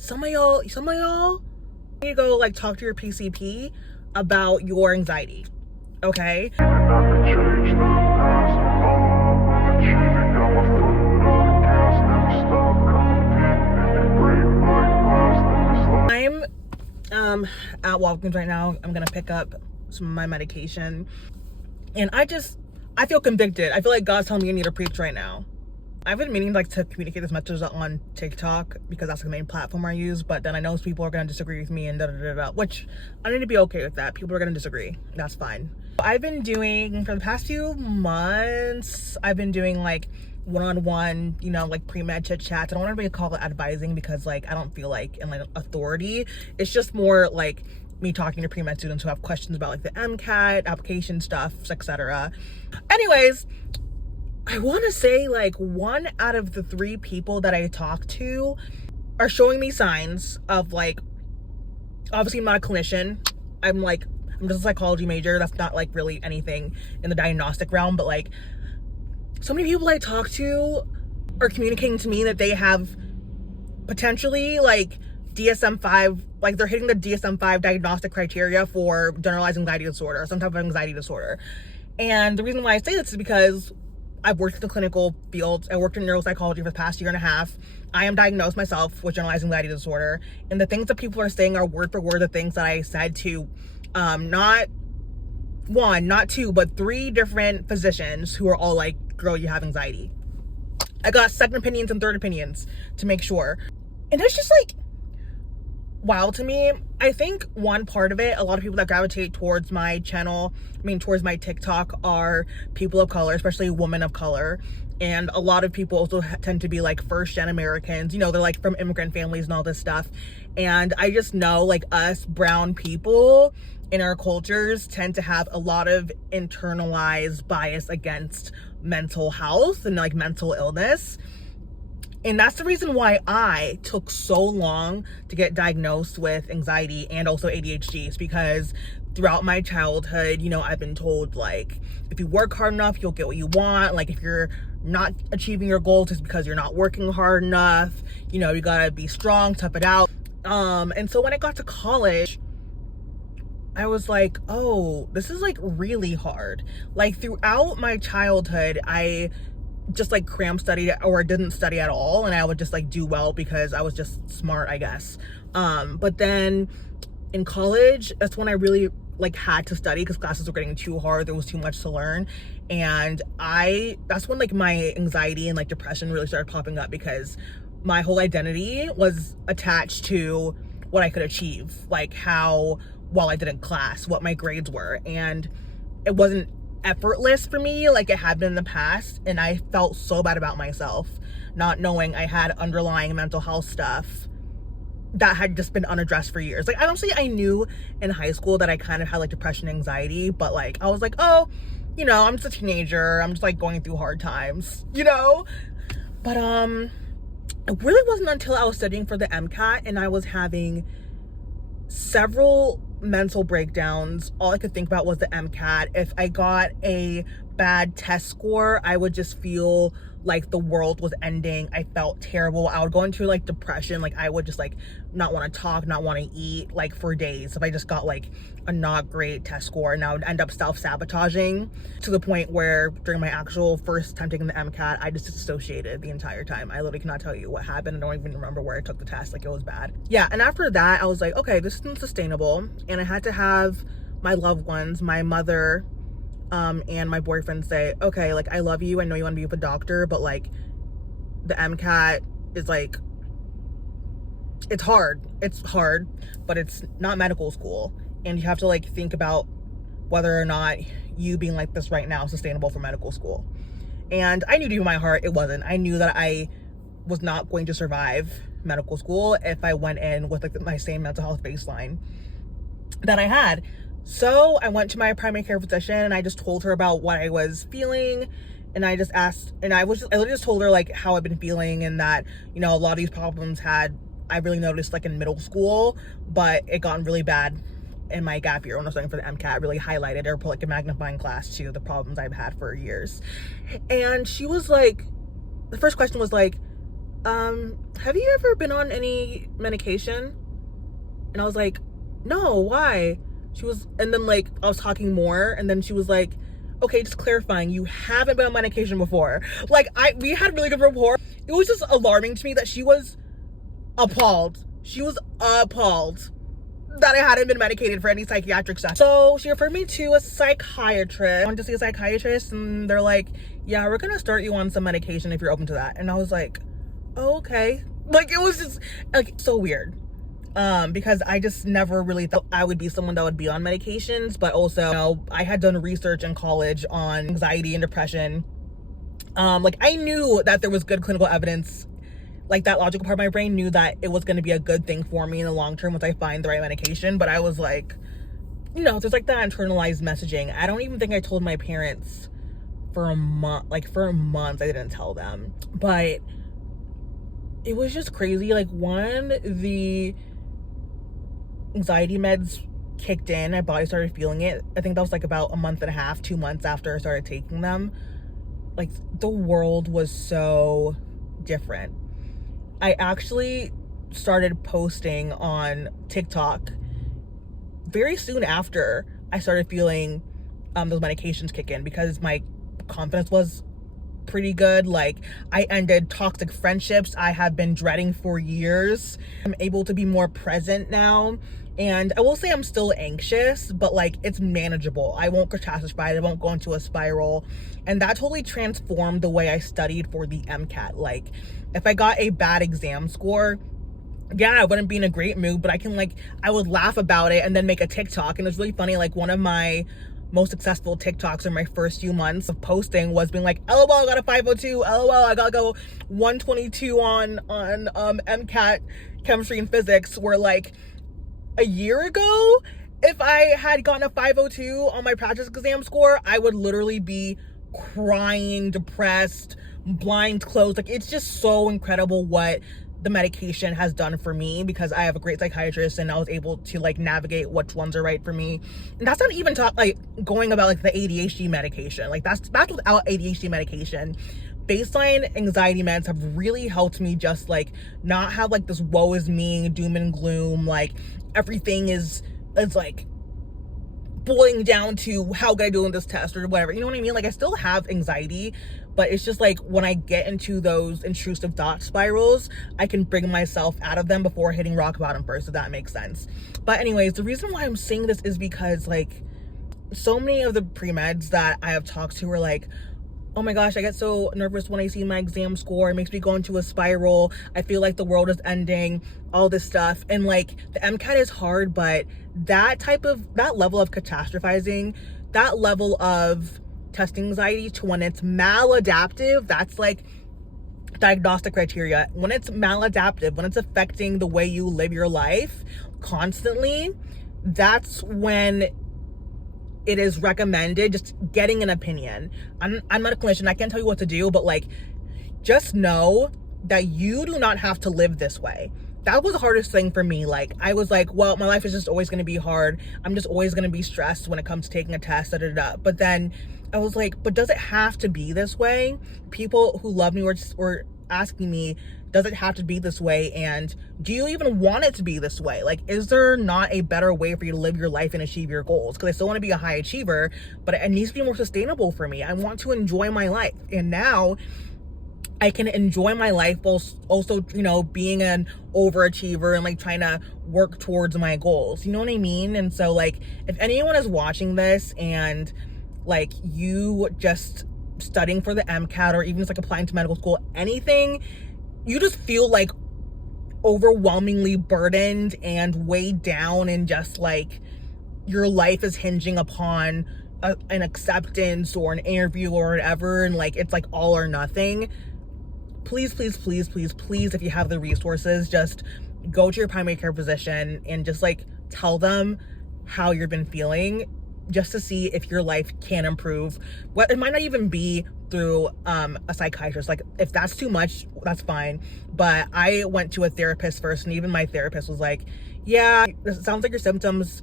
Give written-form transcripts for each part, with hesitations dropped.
some of y'all need to go like talk to your PCP about your anxiety, okay? I'm at Walgreens right now. I'm gonna pick up some of my medication, and I feel convicted. I feel like God's telling me I need to preach right now. I've been meaning like to communicate this message on TikTok because that's the main platform I use, but then I know people are gonna disagree with me and which I need to be okay with that. People are gonna disagree. That's fine. I've been doing, for the past few months, I've been doing like one-on-one, like pre-med chit chats. I don't want to really call it advising because like I don't feel like in like authority. It's just more like me talking to pre-med students who have questions about like the MCAT application stuff, etc. Anyways, I want to say like 1 out of the 3 people that I talk to are showing me signs of like, obviously I'm not a clinician. I'm just a psychology major. That's not like really anything in the diagnostic realm, but like so many people I talk to are communicating to me that they have potentially like DSM-5, like they're hitting the DSM-5 diagnostic criteria for generalized anxiety disorder or some type of anxiety disorder. And the reason why I say this is because I've worked in the clinical field. I worked in neuropsychology for the past 1.5 years. I am diagnosed myself with generalized anxiety disorder. And the things that people are saying are word for word the things that I said to not 1, not 2, but 3 different physicians who are all like, girl, you have anxiety. I got second opinions and third opinions to make sure. And it's just like, wow to me. I think one part of it, a lot of people that gravitate towards my channel, towards my TikTok, are people of color, especially women of color. And a lot of people also tend to be like first-gen Americans. They're like from immigrant families and all this stuff. And I just know like us brown people in our cultures tend to have a lot of internalized bias against mental health and like mental illness. And that's the reason why I took so long to get diagnosed with anxiety and also ADHD. It's because throughout my childhood, I've been told like, if you work hard enough, you'll get what you want. Like if you're not achieving your goals, it's because you're not working hard enough. You gotta be strong, tough it out. And so when I got to college, I was like, oh, this is like really hard. Like throughout my childhood, I just like cram studied or didn't study at all, and I would just like do well because I was just smart, I guess. But then in college, that's when I really like had to study because classes were getting too hard. There was too much to learn. And that's when like my anxiety and like depression really started popping up because my whole identity was attached to what I could achieve, like how well I did in class, what my grades were. And it wasn't effortless for me like it had been in the past, and I felt so bad about myself not knowing I had underlying mental health stuff that had just been unaddressed for years. Like honestly, I knew in high school that I kind of had like depression, anxiety, but like I was like, oh, I'm just a teenager, I'm just like going through hard times, but it really wasn't until I was studying for the MCAT and I was having several mental breakdowns. All I could think about was the MCAT. If I got a bad test score, I would just feel like the world was ending. I felt terrible. I would go into like depression. Like I would just like not want to talk, not want to eat like for days if I just got like a not great test score, and I would end up self-sabotaging to the point where during my actual first time taking the MCAT, I just dissociated the entire time. I literally cannot tell you what happened. I don't even remember where I took the test. Like it was bad. Yeah, and after that I was like, okay, this isn't sustainable, and I had to have my loved ones, my mother and my boyfriend say, okay, like I love you, I know you want to be a doctor, but like the MCAT is like, it's hard, but it's not medical school, and you have to like think about whether or not you being like this right now is sustainable for medical school. And I knew deep in my heart it wasn't. I knew that I was not going to survive medical school if I went in with like my same mental health baseline that I had. So I went to my primary care physician and I just told her about what I was feeling, and I just asked, and I literally just told her like how I've been feeling, and that a lot of these problems I really noticed like in middle school, but it got really bad in my gap year when I was studying for the MCAT. Really highlighted or put like a magnifying glass to the problems I've had for years. And she was like, the first question was like, have you ever been on any medication? And I was like, no, why? She was, and then like I was talking more, and then she was like, okay, just clarifying, you haven't been on medication before. Like, we had really good rapport. It was just alarming to me that she was appalled. She was appalled that I hadn't been medicated for any psychiatric stuff. So she referred me to a psychiatrist. I wanted to see a psychiatrist, and they're like, yeah, we're gonna start you on some medication if you're open to that. And I was like, oh, okay. Like, it was just like so weird. Because I just never really thought I would be someone that would be on medications, but also, you know, I had done research in college on anxiety and depression. Like, I knew that there was good clinical evidence, like that logical part of my brain knew that it was going to be a good thing for me in the long term once I find the right medication. But I was like, you know, there's like that internalized messaging. I don't even think I told my parents for a month. Like, for a month I didn't tell them, but it was just crazy. Like, the anxiety meds kicked in, my body started feeling it. I think that was like about a month and a half, 2 months after I started taking them. Like, the world was so different. I actually started posting on TikTok very soon after I started feeling those medications kick in, because my confidence was pretty good. Like, I ended toxic friendships I have been dreading for years. I'm able to be more present now. And I will say I'm still anxious, but like, it's manageable. I won't catastrophize. I won't go into a spiral. And that totally transformed the way I studied for the MCAT. Like, if I got a bad exam score, yeah, I wouldn't be in a great mood, but I would laugh about it and then make a TikTok. And it's really funny. Like, one of my most successful TikToks in my first few months of posting was being like, LOL, I got a 502. LOL, I gotta go 122 on MCAT chemistry and physics. Where like a year ago, if I had gotten a 502 on my practice exam score, I would literally be crying, depressed, blinds closed. Like, it's just so incredible what the medication has done for me, because I have a great psychiatrist and I was able to like navigate which ones are right for me. And that's not even going about like the ADHD medication. Like, that's without ADHD medication. Baseline anxiety meds have really helped me just like not have like this woe is me, doom and gloom, like everything is like boiling down to how can I do in this test or whatever. You know what I mean? Like, I still have anxiety, but it's just like when I get into those intrusive thought spirals, I can bring myself out of them before hitting rock bottom first, if that makes sense. But anyways, the reason why I'm saying this is because like so many of the pre-meds that I have talked to are like, oh my gosh, I get so nervous when I see my exam score. It makes me go into a spiral. I feel like the world is ending, all this stuff. And like, the MCAT is hard, but that level of catastrophizing, that level of testing anxiety to when it's maladaptive, that's like diagnostic criteria. When it's maladaptive, when it's affecting the way you live your life constantly, that's when it is recommended just getting an opinion. I'm not a clinician, I can't tell you what to do, but like, just know that you do not have to live this way. That was the hardest thing for me. Like, I was like, well, my life is just always going to be hard. I'm just always going to be stressed when it comes to taking a test, But then I was like, but does it have to be this way? People who love me were asking me, does it have to be this way? And do you even want it to be this way? Like, is there not a better way for you to live your life and achieve your goals? Because I still want to be a high achiever, but it needs to be more sustainable for me. I want to enjoy my life. And now I can enjoy my life while also, you know, being an overachiever and like trying to work towards my goals. You know what I mean? And so like, if anyone is watching this and like you just studying for the MCAT or even just like applying to medical school, anything, you just feel like overwhelmingly burdened and weighed down, and just like your life is hinging upon an acceptance or an interview or whatever, and like it's like all or nothing, please, if you have the resources, just go to your primary care physician and just like tell them how you've been feeling, just to see if your life can improve. What it might not even be through a psychiatrist. Like, if that's too much, that's fine. But I went to a therapist first, and even my therapist was like, yeah, it sounds like your symptoms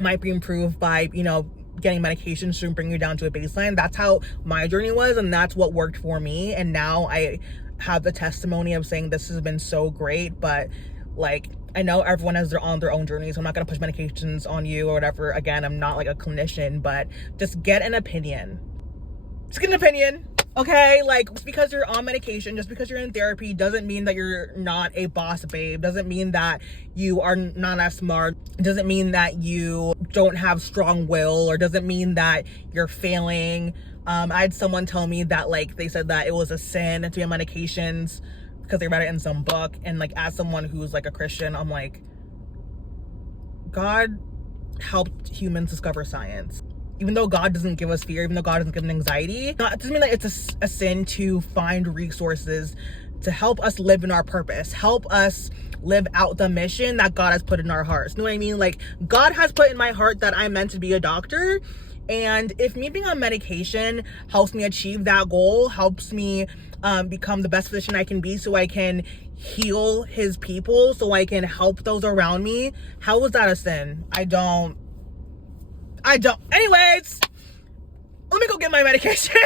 might be improved by, you know, getting medications to bring you down to a baseline. That's how my journey was, and that's what worked for me. And now I have the testimony of saying this has been so great, but like, I know everyone has on their own journey, so I'm not gonna push medications on you or whatever. Again, I'm not like a clinician, but just get an opinion. Just get an opinion, okay? Like, just because you're on medication, just because you're in therapy, doesn't mean that you're not a boss babe. Doesn't mean that you are not as smart. Doesn't mean that you don't have strong will, or doesn't mean that you're failing. I had someone tell me that, like, they said that it was a sin to be on medications because they read it in some book. And like, as someone who's like a Christian, I'm like, God helped humans discover science. Even though God doesn't give us fear, even though God doesn't give us anxiety, it doesn't mean that it's a sin to find resources to help us live in our purpose, help us live out the mission that God has put in our hearts. You know what I mean? Like, God has put in my heart that I'm meant to be a doctor. And if me being on medication helps me achieve that goal, helps me become the best physician I can be so I can heal his people, so I can help those around me, how is that a sin? I don't. Anyways, let me go get my medication.